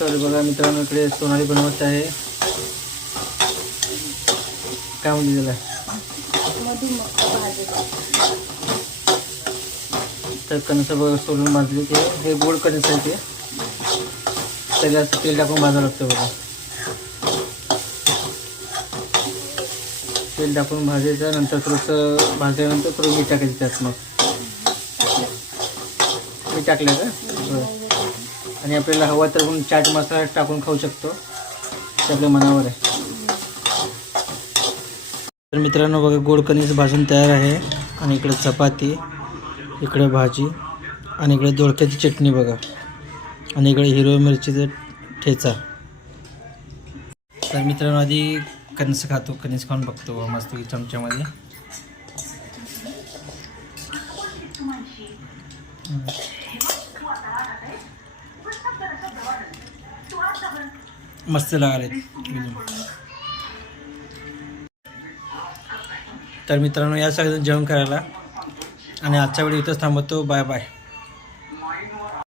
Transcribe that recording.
तर बघा मित्रांनो इकडे सोनाली बनवत आहे. काय म्हणते त्याला? तर कणसं बघा सोलून भाजले ते हे गोड कणस आहे ते. त्याला तेल टाकून भाजावं लागतं बघा. तेल टाकून भाजायचं नंतर थोडंसं भाजल्यानंतर थोडं मीठ टाकायचं त्यात मग. मीठ टाकलं का? बरं. आणि आपल्याला हवा तर आपण चाट मसाला टाकून खाऊ शकतो. ते आपल्या मनावर आहे. तर मित्रांनो बघा गोड कणीस भाजून तयार आहे. आणि इकडे चपाती इकडे भाजी आणि इकडे दोडक्याची चटणी बघा. आणि इकडे हिरव्या मिरचीचा ठेचा. तर मित्रांनो आधी कणीस खातो. कणीस खाऊन बघतो मस्त चमच्यामध्ये. मस्त लागले. तर मित्रांनो या सगळ्यांना जेवण करायला. आणि आजच्या वेळी इथंच थांबवतो बाय बाय.